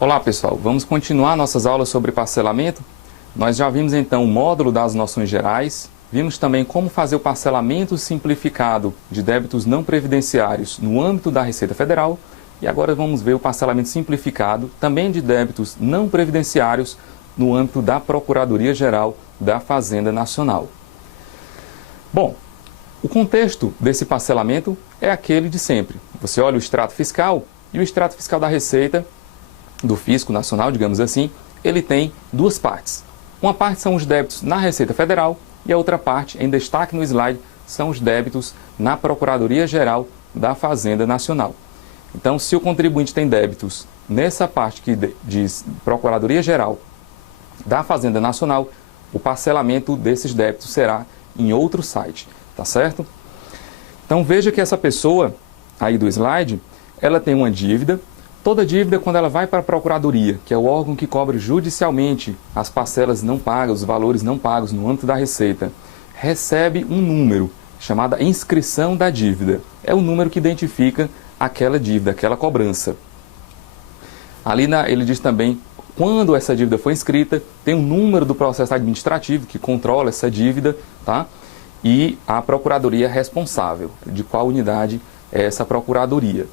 Olá pessoal, vamos continuar nossas aulas sobre parcelamento. Nós já vimos então o módulo das noções gerais, vimos também como fazer o parcelamento simplificado de débitos não previdenciários no âmbito da Receita Federal e agora vamos ver o parcelamento simplificado também de débitos não previdenciários no âmbito da Procuradoria-Geral da Fazenda Nacional. Bom, o contexto desse parcelamento é aquele de sempre. Você olha o extrato fiscal e o extrato fiscal da Receita do Fisco Nacional, digamos assim, ele tem duas partes. Uma parte são os débitos na Receita Federal e a outra parte, em destaque no slide, são os débitos na Procuradoria-Geral da Fazenda Nacional. Então, se o contribuinte tem débitos nessa parte que diz Procuradoria-Geral da Fazenda Nacional, o parcelamento desses débitos será em outro site, tá certo? Então, veja que essa pessoa aí do slide, ela tem uma dívida. Toda dívida, quando ela vai para a Procuradoria, que é o órgão que cobra judicialmente as parcelas não pagas, os valores não pagos no âmbito da Receita, recebe um número chamado inscrição da dívida. É o número que identifica aquela dívida, aquela cobrança. Ali ele diz também, quando essa dívida foi inscrita, tem um número do processo administrativo que controla essa dívida, tá? E a Procuradoria responsável, de qual unidade é essa Procuradoria.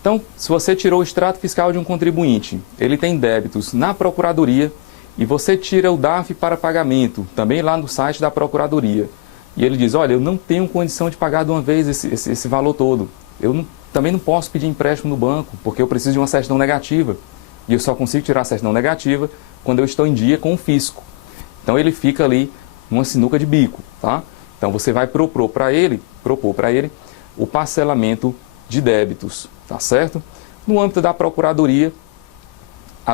Então, se você tirou o extrato fiscal de um contribuinte, ele tem débitos na Procuradoria e você tira o DARF para pagamento, também lá no site da Procuradoria, e ele diz, olha, eu não tenho condição de pagar de uma vez esse valor todo, também não posso pedir empréstimo no banco, porque eu preciso de uma certidão negativa, e eu só consigo tirar a certidão negativa quando eu estou em dia com o fisco. Então, ele fica ali numa sinuca de bico, tá? Então, você vai propor para ele o parcelamento de débitos, tá certo? No âmbito da Procuradoria,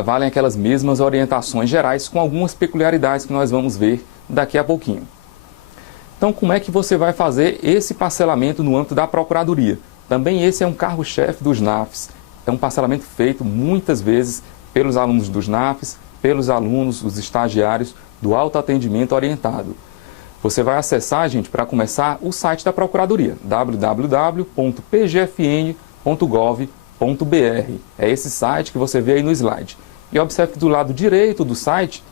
valem aquelas mesmas orientações gerais com algumas peculiaridades que nós vamos ver daqui a pouquinho. Então, como é que você vai fazer esse parcelamento no âmbito da Procuradoria? Também esse é um carro-chefe dos NAFs, é um parcelamento feito muitas vezes pelos alunos dos NAFs, pelos alunos, os estagiários do autoatendimento orientado. Você vai acessar, gente, para começar, o site da Procuradoria, www.pgfn.gov.br. É esse site que você vê aí no slide. E observe que do lado direito do site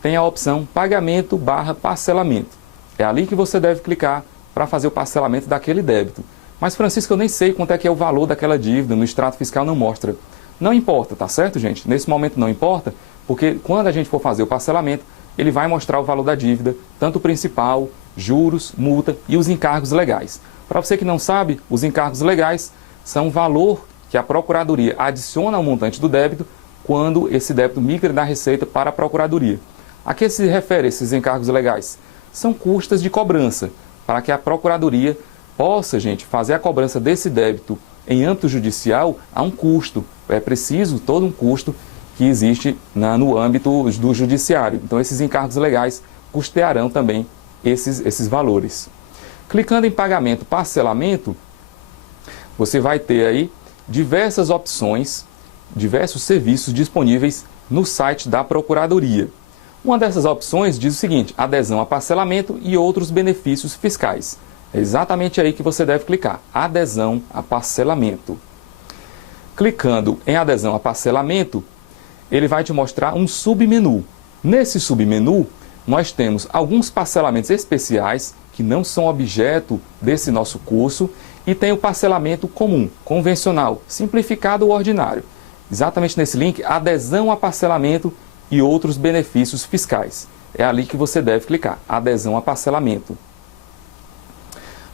tem a opção Pagamento/Parcelamento. É ali que você deve clicar para fazer o parcelamento daquele débito. Mas, Francisco, eu nem sei quanto é que é o valor daquela dívida, no extrato fiscal não mostra. Não importa, tá certo, gente? Nesse momento não importa, porque quando a gente for fazer o parcelamento, ele vai mostrar o valor da dívida, tanto o principal, juros, multa e os encargos legais. Para você que não sabe, os encargos legais são o valor que a Procuradoria adiciona ao montante do débito quando esse débito migra da Receita para a Procuradoria. A que se refere esses encargos legais? São custas de cobrança, para que a Procuradoria possa, gente, fazer a cobrança desse débito em âmbito judicial, há um custo. É preciso todo um custo que existe no âmbito do judiciário. Então, esses encargos legais custearão também esses valores. Clicando em Pagamento Parcelamento, você vai ter aí diversas opções, diversos serviços disponíveis no site da Procuradoria. Uma dessas opções diz o seguinte, adesão a parcelamento e outros benefícios fiscais. É exatamente aí que você deve clicar, adesão a parcelamento. Clicando em adesão a parcelamento, ele vai te mostrar um submenu. Nesse submenu, nós temos alguns parcelamentos especiais que não são objeto desse nosso curso e tem o parcelamento comum, convencional, simplificado ou ordinário. Exatamente nesse link, adesão a parcelamento e outros benefícios fiscais. É ali que você deve clicar, adesão a parcelamento.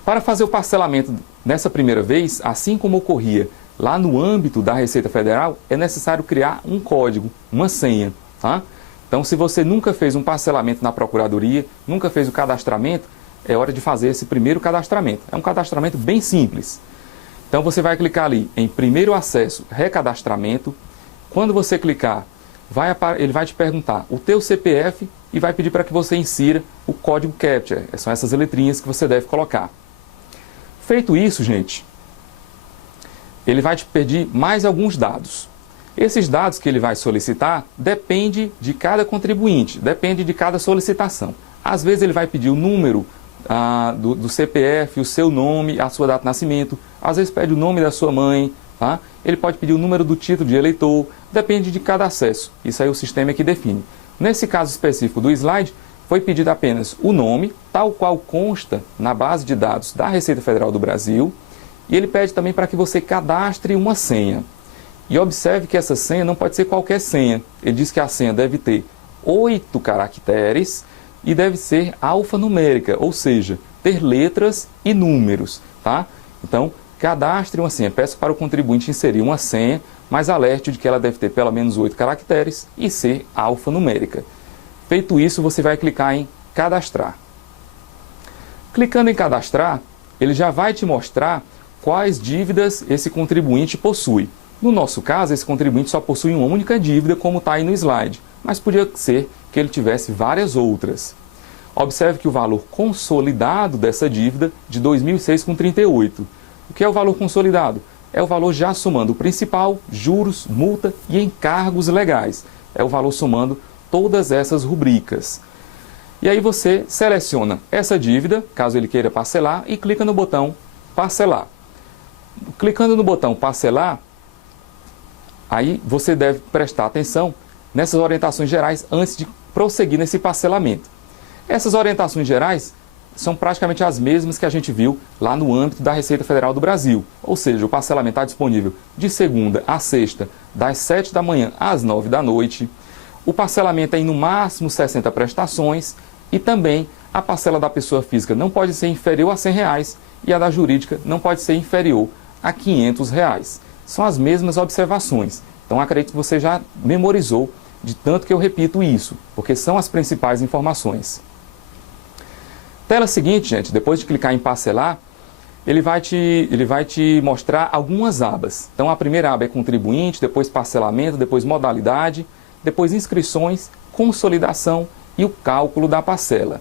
Para fazer o parcelamento nessa primeira vez, assim como ocorria lá no âmbito da Receita Federal, é necessário criar um código, uma senha, tá? Então, se você nunca fez um parcelamento na Procuradoria, nunca fez o cadastramento, é hora de fazer esse primeiro cadastramento. É um cadastramento bem simples. Então, você vai clicar ali em Primeiro Acesso, Recadastramento. Quando você clicar, ele vai te perguntar o teu CPF e vai pedir para que você insira o código CAPTCHA. São essas letrinhas que você deve colocar. Feito isso, gente, ele vai te pedir mais alguns dados. Esses dados que ele vai solicitar depende de cada contribuinte, depende de cada solicitação. Às vezes ele vai pedir o número do CPF, o seu nome, a sua data de nascimento. Às vezes pede o nome da sua mãe, tá? Ele pode pedir o número do título de eleitor, depende de cada acesso. Isso aí o sistema é que define. Nesse caso específico do slide, foi pedido apenas o nome, tal qual consta na base de dados da Receita Federal do Brasil, e ele pede também para que você cadastre uma senha. E observe que essa senha não pode ser qualquer senha. Ele diz que a senha deve ter 8 caracteres e deve ser alfanumérica, ou seja, ter letras e números, tá? Então, cadastre uma senha. Peço para o contribuinte inserir uma senha, mas alerte de que ela deve ter pelo menos 8 caracteres e ser alfanumérica. Feito isso, você vai clicar em cadastrar. Clicando em cadastrar, ele já vai te mostrar quais dívidas esse contribuinte possui. No nosso caso, esse contribuinte só possui uma única dívida, como está aí no slide, mas podia ser que ele tivesse várias outras. Observe que o valor consolidado dessa dívida de R$ 2.006,38. O que é o valor consolidado? É o valor já somando o principal, juros, multa e encargos legais. É o valor somando todas essas rubricas. E aí você seleciona essa dívida, caso ele queira parcelar, e clica no botão parcelar. Clicando no botão parcelar, aí você deve prestar atenção nessas orientações gerais antes de prosseguir nesse parcelamento. Essas orientações gerais são praticamente as mesmas que a gente viu lá no âmbito da Receita Federal do Brasil. Ou seja, o parcelamento está disponível de segunda a sexta, das 7 da manhã às 9 da noite. O parcelamento é em no máximo 60 prestações e também a parcela da pessoa física não pode ser inferior a R$ 100 e a da jurídica não pode ser inferior a R$ 500. São as mesmas observações. Então acredito que você já memorizou de tanto que eu repito isso, porque são as principais informações. Tela seguinte, gente, depois de clicar em parcelar, ele vai te mostrar algumas abas. Então a primeira aba é contribuinte, depois parcelamento, depois modalidade, depois inscrições, consolidação e o cálculo da parcela.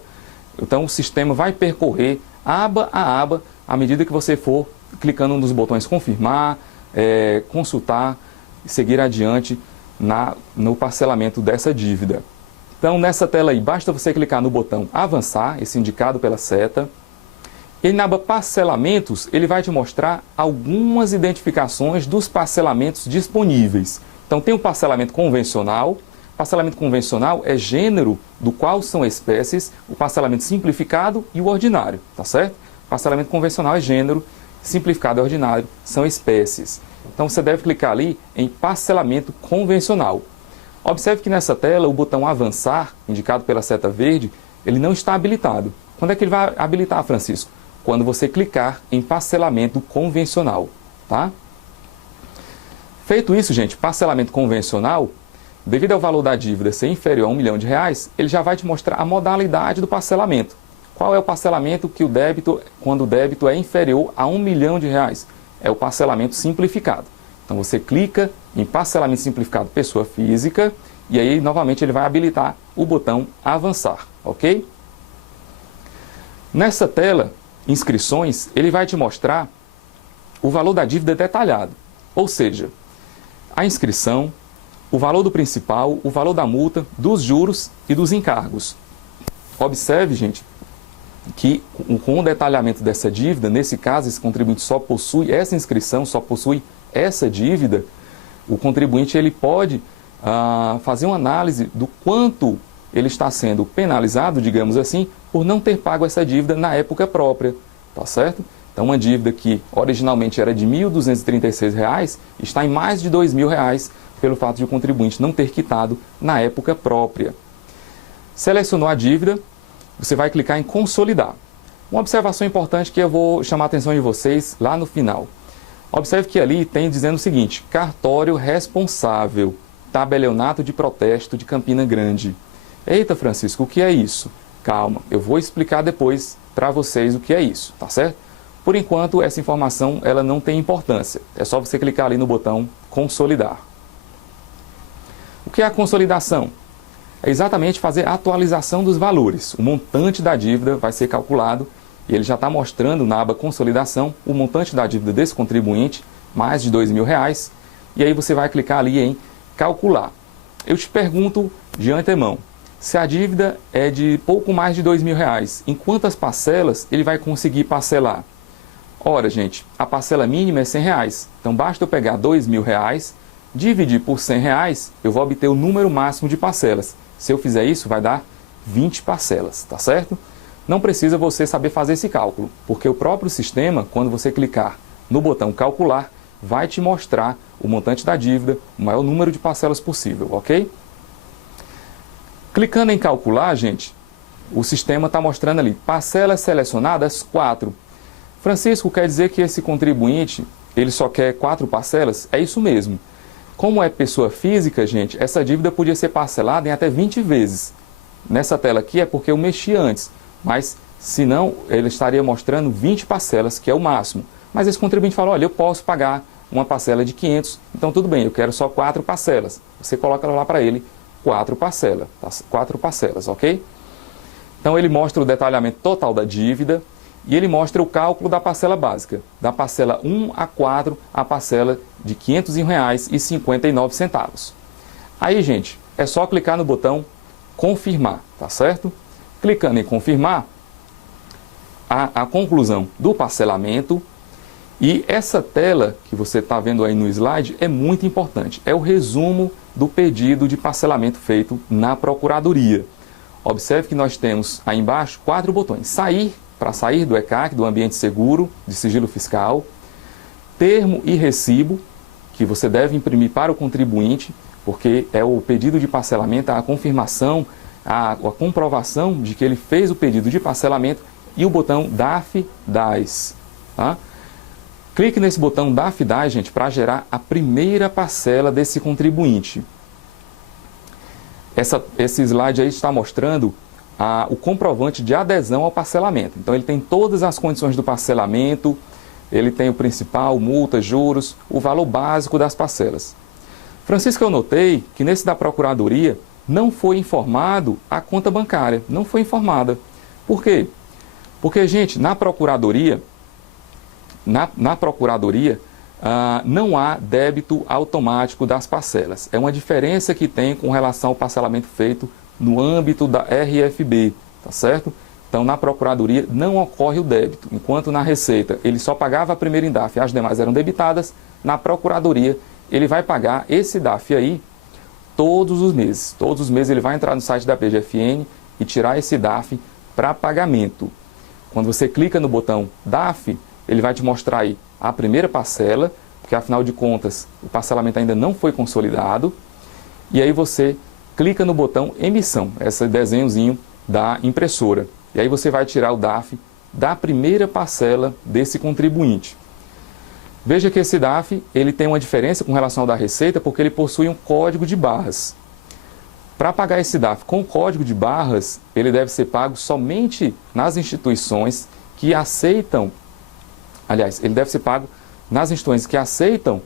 Então o sistema vai percorrer aba a aba à medida que você for clicando nos botões confirmar, consultar e seguir adiante no parcelamento dessa dívida. Então nessa tela aí basta você clicar no botão avançar, esse indicado pela seta. E na aba parcelamentos ele vai te mostrar algumas identificações dos parcelamentos disponíveis. Então tem o parcelamento convencional. Parcelamento convencional é gênero do qual são espécies, o parcelamento simplificado e o ordinário, tá certo? Parcelamento convencional é gênero, simplificado e ordinário são espécies. Então você deve clicar ali em parcelamento convencional. Observe que nessa tela o botão avançar, indicado pela seta verde, ele não está habilitado. Quando é que ele vai habilitar, Francisco? Quando você clicar em parcelamento convencional, tá? Feito isso, gente, parcelamento convencional, devido ao valor da dívida ser inferior a R$ 1 milhão, ele já vai te mostrar a modalidade do parcelamento. Qual é o parcelamento que o débito, quando o débito é inferior a R$ 1 milhão? É o parcelamento simplificado. Então você clica em parcelamento simplificado pessoa física e aí novamente ele vai habilitar o botão avançar, ok? Nessa tela, inscrições, ele vai te mostrar o valor da dívida detalhado, ou seja, a inscrição, o valor do principal, o valor da multa, dos juros e dos encargos. Observe, gente, que com o detalhamento dessa dívida, nesse caso, esse contribuinte só possui essa inscrição, só possui essa dívida, o contribuinte ele pode fazer uma análise do quanto ele está sendo penalizado, digamos assim, por não ter pago essa dívida na época própria, tá certo? Então, uma dívida que originalmente era de R$ 1.236, está em mais de R$ 2.000 pelo fato de o contribuinte não ter quitado na época própria. Selecionou a dívida, você vai clicar em consolidar. Uma observação importante que eu vou chamar a atenção de vocês lá no final. Observe que ali tem dizendo o seguinte: cartório responsável, tabelionato de protesto de Campina Grande. Eita, Francisco, o que é isso? Calma, eu vou explicar depois para vocês o que é isso, tá certo? Por enquanto, essa informação ela não tem importância. É só você clicar ali no botão consolidar. O que é a consolidação? É exatamente fazer a atualização dos valores. O montante da dívida vai ser calculado e ele já está mostrando na aba consolidação o montante da dívida desse contribuinte, mais de R$ 2.000, e aí você vai clicar ali em calcular. Eu te pergunto de antemão, se a dívida é de pouco mais de R$ 2.000, em quantas parcelas ele vai conseguir parcelar? Ora, gente, a parcela mínima é R$100. Então, basta eu pegar R$2.000, dividir por R$100, eu vou obter o número máximo de parcelas. Se eu fizer isso, vai dar 20 parcelas, tá certo? Não precisa você saber fazer esse cálculo, porque o próprio sistema, quando você clicar no botão calcular, vai te mostrar o montante da dívida, o maior número de parcelas possível, ok? Clicando em calcular, gente, o sistema está mostrando ali, parcelas selecionadas 4. Francisco, quer dizer que esse contribuinte, ele só quer 4 parcelas? É isso mesmo. Como é pessoa física, gente, essa dívida podia ser parcelada em até 20 vezes. Nessa tela aqui é porque eu mexi antes, mas se não, ele estaria mostrando 20 parcelas, que é o máximo. Mas esse contribuinte fala, olha, eu posso pagar uma parcela de 500, então tudo bem, eu quero só 4 parcelas. Você coloca lá para ele 4 parcelas, tá? 4 parcelas, ok? Então ele mostra o detalhamento total da dívida e ele mostra o cálculo da parcela básica, da parcela 1 a 4, a parcela de R$ 501,59. Aí, gente, é só clicar no botão confirmar, tá certo? Clicando em confirmar, a conclusão do parcelamento. E essa tela que você está vendo aí no slide é muito importante. É o resumo do pedido de parcelamento feito na Procuradoria. Observe que nós temos aí embaixo 4 botões. Sair, para sair do ECAC, do ambiente seguro, de sigilo fiscal. Termo e recibo, que você deve imprimir para o contribuinte, porque é o pedido de parcelamento, a confirmação, a comprovação de que ele fez o pedido de parcelamento. E o botão DAF/DAS, tá? Clique nesse botão DAF/DAS, gente, para gerar a primeira parcela desse contribuinte. Esse slide aí está mostrando o comprovante de adesão ao parcelamento. Então, ele tem todas as condições do parcelamento, ele tem o principal, multas, juros, o valor básico das parcelas. Francisco, eu notei que nesse da Procuradoria não foi informado a conta bancária, não foi informada. Por quê? Porque, gente, na Procuradoria, não há débito automático das parcelas. É uma diferença que tem com relação ao parcelamento feito no âmbito da RFB, tá certo? Então, na Procuradoria não ocorre o débito, enquanto na Receita ele só pagava a primeira em DAF e as demais eram debitadas, na Procuradoria ele vai pagar esse DAF aí todos os meses. Todos os meses ele vai entrar no site da PGFN e tirar esse DAF para pagamento. Quando você clica no botão DAF, ele vai te mostrar aí a primeira parcela, porque afinal de contas o parcelamento ainda não foi consolidado. E aí você clica no botão emissão, esse desenhozinho da impressora. E aí você vai tirar o DAF da primeira parcela desse contribuinte. Veja que esse DAF ele tem uma diferença com relação ao da Receita, porque ele possui um código de barras. Para pagar esse DAF com código de barras, ele deve ser pago somente nas instituições que aceitam, aliás, ele deve ser pago nas instituições que aceitam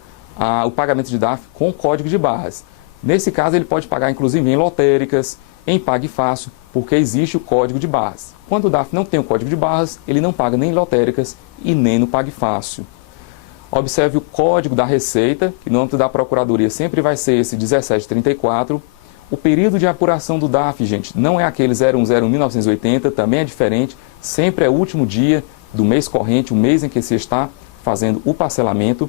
o pagamento de DAF com código de barras. Nesse caso, ele pode pagar inclusive em lotéricas, em Pague Fácil, porque existe o código de barras. Quando o DAF não tem o código de barras, ele não paga nem em lotéricas e nem no Pague Fácil. Observe o código da Receita, que no âmbito da Procuradoria sempre vai ser esse 1734. O período de apuração do DAF, gente, não é aquele 0101.1980, também é diferente, sempre é o último dia do mês corrente, o mês em que se está fazendo o parcelamento.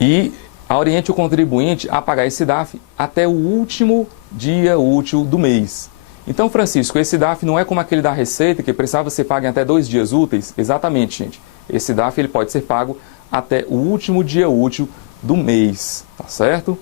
E oriente o contribuinte a pagar esse DAF até o último dia útil do mês. Então, Francisco, esse DAF não é como aquele da Receita, que precisava ser pago em até 2 dias úteis? Exatamente, gente. Esse DAF ele pode ser pago até o último dia útil do mês, tá certo?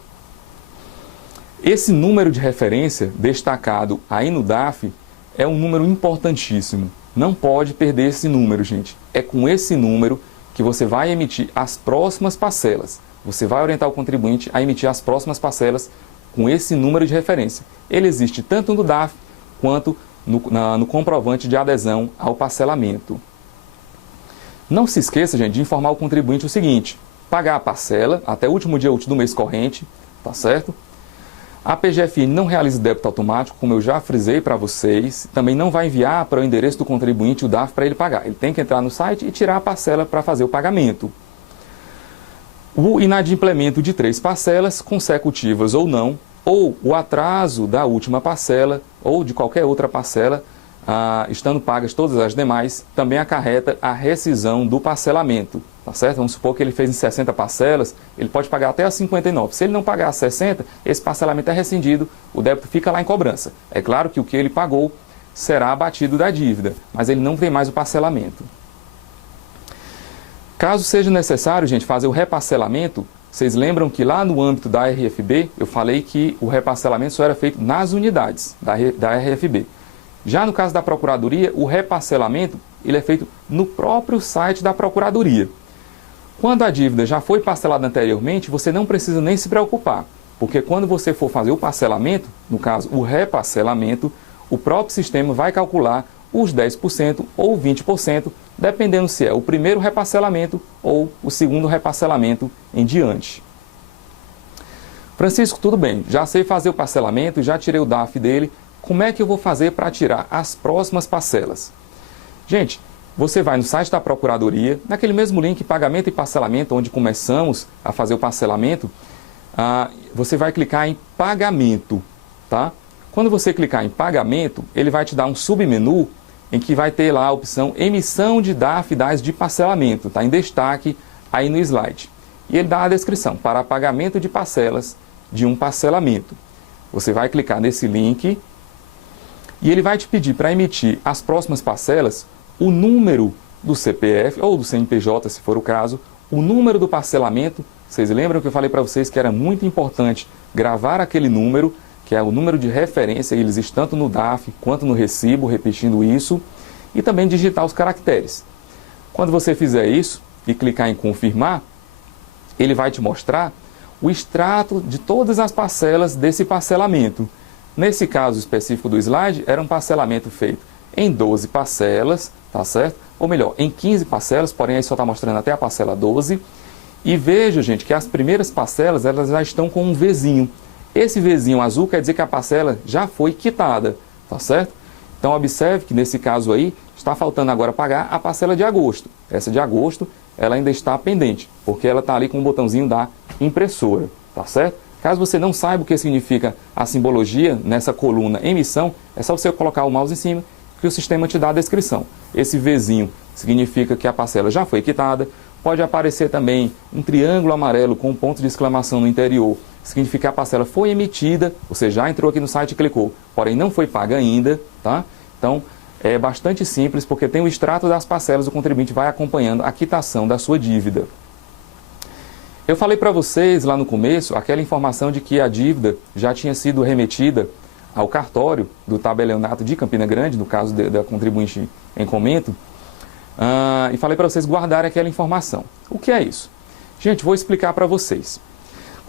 Esse número de referência destacado aí no DAF é um número importantíssimo. Não pode perder esse número, gente. É com esse número que você vai emitir as próximas parcelas. Você vai orientar o contribuinte a emitir as próximas parcelas com esse número de referência. Ele existe tanto no DAF quanto no comprovante de adesão ao parcelamento. Não se esqueça, gente, de informar o contribuinte o seguinte: pagar a parcela até o último dia útil do mês corrente, tá certo? A PGFN não realiza débito automático, como eu já frisei para vocês. Também não vai enviar para o endereço do contribuinte o DAF para ele pagar. Ele tem que entrar no site e tirar a parcela para fazer o pagamento. O inadimplemento de 3 parcelas, consecutivas ou não, ou o atraso da última parcela, ou de qualquer outra parcela, estando pagas todas as demais, também acarreta a rescisão do parcelamento, tá certo? Vamos supor que ele fez em 60 parcelas, ele pode pagar até as 59. Se ele não pagar as 60, esse parcelamento é rescindido, o débito fica lá em cobrança. É claro que o que ele pagou será abatido da dívida, mas ele não tem mais o parcelamento. Caso seja necessário, gente, fazer o reparcelamento, vocês lembram que lá no âmbito da RFB, eu falei que o reparcelamento só era feito nas unidades da RFB. Já no caso da Procuradoria, o reparcelamento ele é feito no próprio site da Procuradoria. Quando a dívida já foi parcelada anteriormente, você não precisa nem se preocupar, porque quando você for fazer o parcelamento, no caso o reparcelamento, o próprio sistema vai calcular os 10% ou 20%, dependendo se é o primeiro reparcelamento ou o segundo reparcelamento em diante. Francisco, tudo bem, já sei fazer o parcelamento, já tirei o DARF dele, como é que eu vou fazer para tirar as próximas parcelas? Gente, você vai no site da Procuradoria, naquele mesmo link pagamento e parcelamento, onde começamos a fazer o parcelamento, você vai clicar em pagamento, tá? Quando você clicar em pagamento, ele vai te dar um submenu em que vai ter lá a opção emissão de DARF DAS de parcelamento, tá em destaque aí no slide. E ele dá a descrição, para pagamento de parcelas de um parcelamento. Você vai clicar nesse link e ele vai te pedir para emitir as próximas parcelas o número do CPF ou do CNPJ, se for o caso, o número do parcelamento. Vocês lembram que eu falei para vocês que era muito importante gravar aquele número, que é o número de referência, ele existe tanto no DARF quanto no recibo, repetindo isso, e também digitar os caracteres. Quando você fizer isso e clicar em confirmar, ele vai te mostrar o extrato de todas as parcelas desse parcelamento. Nesse caso específico do slide, era um parcelamento feito em 12 parcelas, tá certo? Ou melhor, em 15 parcelas, porém aí só está mostrando até a parcela 12. E veja, gente, que as primeiras parcelas, elas já estão com um Vzinho. Esse Vzinho azul quer dizer que a parcela já foi quitada, tá certo? Então observe que nesse caso aí, está faltando agora pagar a parcela de agosto. Essa de agosto, ela ainda está pendente, porque ela está ali com o botãozinho da impressora, tá certo? Caso você não saiba o que significa a simbologia nessa coluna emissão, é só você colocar o mouse em cima que o sistema te dá a descrição. Esse Vzinho significa que a parcela já foi quitada. Pode aparecer também um triângulo amarelo com um ponto de exclamação no interior. Significa que a parcela foi emitida, você já entrou aqui no site e clicou, porém não foi paga ainda, tá? Então, é bastante simples, porque tem o extrato das parcelas, o contribuinte vai acompanhando a quitação da sua dívida. Eu falei para vocês lá no começo aquela informação de que a dívida já tinha sido remetida ao cartório do tabelionato de Campina Grande, no caso da contribuinte em comento, e falei para vocês guardarem aquela informação. O que é isso? Gente, vou explicar para vocês.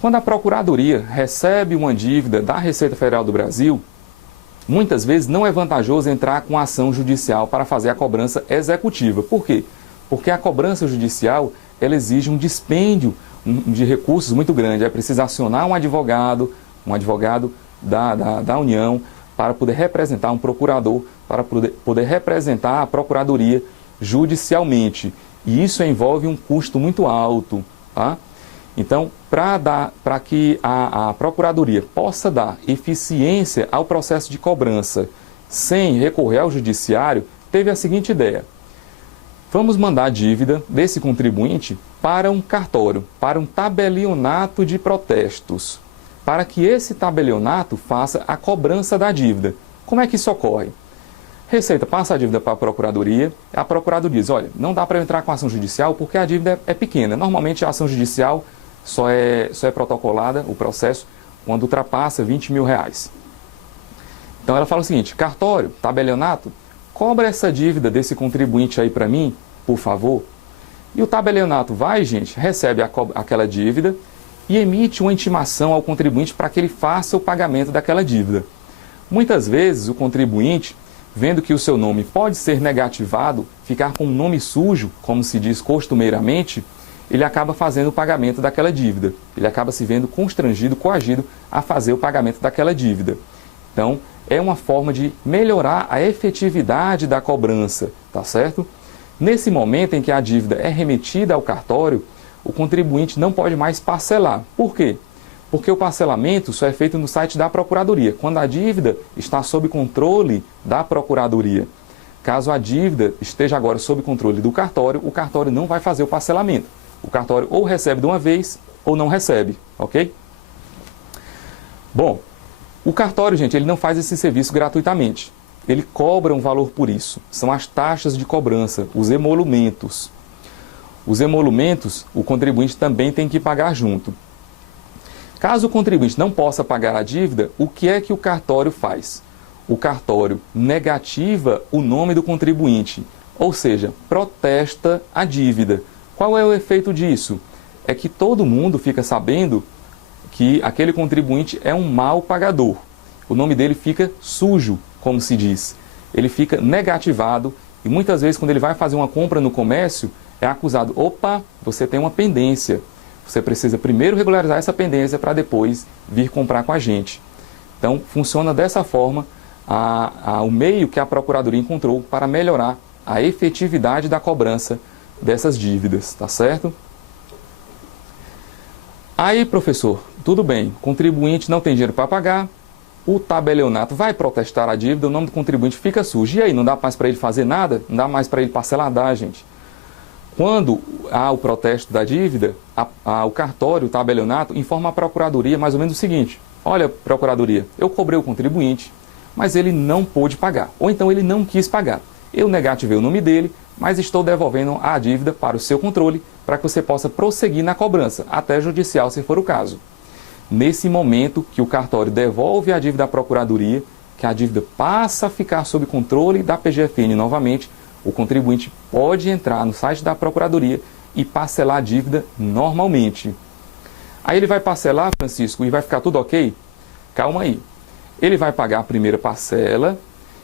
Quando a Procuradoria recebe uma dívida da Receita Federal do Brasil, muitas vezes não é vantajoso entrar com ação judicial para fazer a cobrança executiva. Por quê? Porque a cobrança judicial ela exige um dispêndio de recursos muito grande. É preciso acionar um advogado da União para poder representar um procurador, para poder representar a Procuradoria judicialmente. E isso envolve um custo muito alto, tá? Então, para que a Procuradoria possa dar eficiência ao processo de cobrança sem recorrer ao judiciário, teve a seguinte ideia: vamos mandar a dívida desse contribuinte para um cartório, para um tabelionato de protestos, para que esse tabelionato faça a cobrança da dívida. Como é que isso ocorre? Receita passa a dívida para a Procuradoria diz, olha, não dá para eu entrar com ação judicial porque a dívida é pequena. Normalmente a ação judicial só é protocolada, o processo, quando ultrapassa R$20 mil. Então ela fala o seguinte: cartório, tabelionato, cobra essa dívida desse contribuinte aí para mim, por favor. E o tabelionato vai, gente, recebe aquela dívida e emite uma intimação ao contribuinte para que ele faça o pagamento daquela dívida. Muitas vezes o contribuinte, vendo que o seu nome pode ser negativado, ficar com um nome sujo, como se diz costumeiramente, ele acaba fazendo o pagamento daquela dívida. Ele acaba se vendo constrangido, coagido a fazer o pagamento daquela dívida. Então, é uma forma de melhorar a efetividade da cobrança, tá certo? Nesse momento em que a dívida é remetida ao cartório, o contribuinte não pode mais parcelar. Por quê? Porque o parcelamento só é feito no site da Procuradoria, quando a dívida está sob controle da Procuradoria. Caso a dívida esteja agora sob controle do cartório, o cartório não vai fazer o parcelamento. O cartório ou recebe de uma vez ou não recebe, ok? Bom, o cartório, gente, ele não faz esse serviço gratuitamente. Ele cobra um valor por isso. São as taxas de cobrança, os emolumentos. Os emolumentos, o contribuinte também tem que pagar junto. Caso o contribuinte não possa pagar a dívida, o que é que o cartório faz? O cartório negativa o nome do contribuinte, ou seja, protesta a dívida. Qual é o efeito disso? É que todo mundo fica sabendo que aquele contribuinte é um mau pagador. O nome dele fica sujo, como se diz. Ele fica negativado e muitas vezes quando ele vai fazer uma compra no comércio, é acusado, opa, você tem uma pendência. Você precisa primeiro regularizar essa pendência para depois vir comprar com a gente. Então, funciona dessa forma o meio que a Procuradoria encontrou para melhorar a efetividade da cobrança dessas dívidas, tá certo? Aí, professor, tudo bem, o contribuinte não tem dinheiro para pagar, o tabelionato vai protestar a dívida, o nome do contribuinte fica sujo. E aí, não dá mais para ele fazer nada? Não dá mais para ele parcelar? Dá, gente. Quando há o protesto da dívida, o cartório, o tabelionato, informa a Procuradoria mais ou menos o seguinte: olha, Procuradoria, eu cobrei o contribuinte, mas ele não pôde pagar, ou então ele não quis pagar. Eu negativei o nome dele, mas estou devolvendo a dívida para o seu controle, para que você possa prosseguir na cobrança, até judicial, se for o caso. Nesse momento que o cartório devolve a dívida à Procuradoria, que a dívida passa a ficar sob controle da PGFN novamente, o contribuinte pode entrar no site da Procuradoria e parcelar a dívida normalmente. Aí ele vai parcelar, Francisco, e vai ficar tudo ok? Calma aí. Ele vai pagar a primeira parcela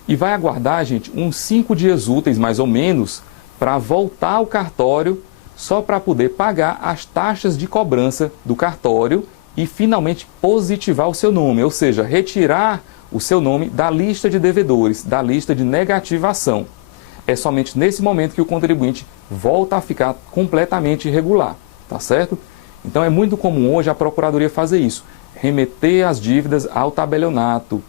e vai aguardar, gente, uns 5 dias úteis, mais ou menos, para voltar ao cartório, só para poder pagar as taxas de cobrança do cartório e finalmente positivar o seu nome, ou seja, retirar o seu nome da lista de devedores, da lista de negativação. É somente nesse momento que o contribuinte volta a ficar completamente irregular, tá certo? Então é muito comum hoje a Procuradoria fazer isso, remeter as dívidas ao tabelionato.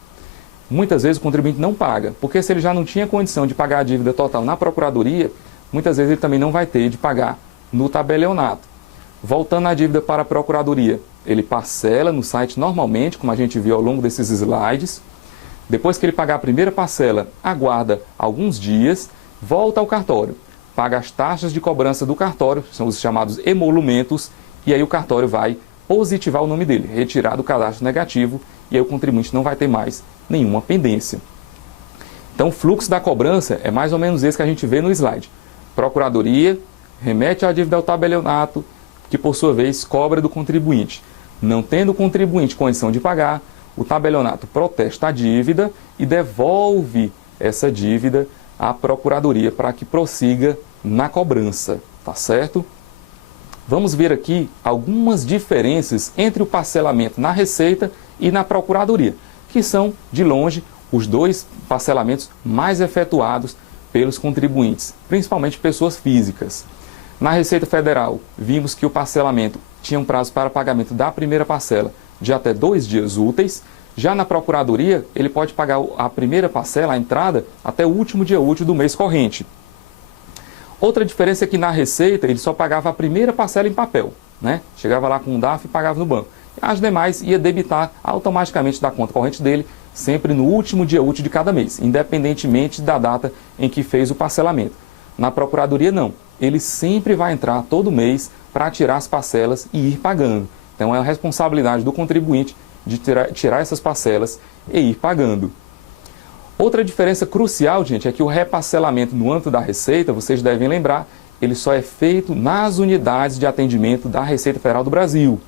Muitas vezes o contribuinte não paga, porque se ele já não tinha condição de pagar a dívida total na Procuradoria, muitas vezes ele também não vai ter de pagar no tabelionato. Voltando a dívida para a Procuradoria, ele parcela no site normalmente, como a gente viu ao longo desses slides. Depois que ele pagar a primeira parcela, aguarda alguns dias, volta ao cartório, paga as taxas de cobrança do cartório, que são os chamados emolumentos, e aí o cartório vai positivar o nome dele, retirar do cadastro negativo, e aí o contribuinte não vai ter mais nenhuma pendência. Então o fluxo da cobrança é mais ou menos esse que a gente vê no slide. Procuradoria remete a dívida ao tabelionato, que por sua vez cobra do contribuinte. Não tendo o contribuinte condição de pagar, o tabelionato protesta a dívida e devolve essa dívida à Procuradoria para que prossiga na cobrança, tá certo? Vamos ver aqui algumas diferenças entre o parcelamento na Receita e na Procuradoria, que são, de longe, os dois parcelamentos mais efetuados pelos contribuintes, principalmente pessoas físicas. Na Receita Federal, vimos que o parcelamento tinha um prazo para pagamento da primeira parcela de até 2 dias úteis. Já na Procuradoria, ele pode pagar a primeira parcela, a entrada, até o último dia útil do mês corrente. Outra diferença é que na Receita ele só pagava a primeira parcela em papel, né? Chegava lá com o DARF e pagava no banco. As demais ia debitar automaticamente da conta corrente dele, sempre no último dia útil de cada mês, independentemente da data em que fez o parcelamento. Na Procuradoria não, ele sempre vai entrar todo mês para tirar as parcelas e ir pagando. Então é a responsabilidade do contribuinte de tirar essas parcelas e ir pagando. Outra diferença crucial, gente, é que o reparcelamento no âmbito da Receita, vocês devem lembrar, ele só é feito nas unidades de atendimento da Receita Federal do Brasil.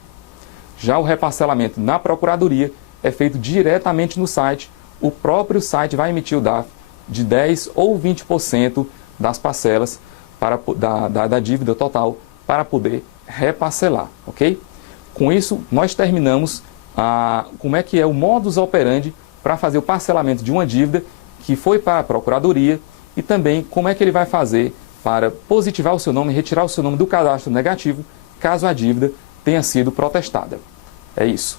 Já o reparcelamento na Procuradoria é feito diretamente no site. O próprio site vai emitir o DARF de 10% ou 20% das parcelas da dívida total para poder reparcelar, ok? Com isso, nós terminamos como é que é o modus operandi para fazer o parcelamento de uma dívida que foi para a Procuradoria e também como é que ele vai fazer para positivar o seu nome, retirar o seu nome do cadastro negativo, caso a dívida tenha sido protestada. É isso.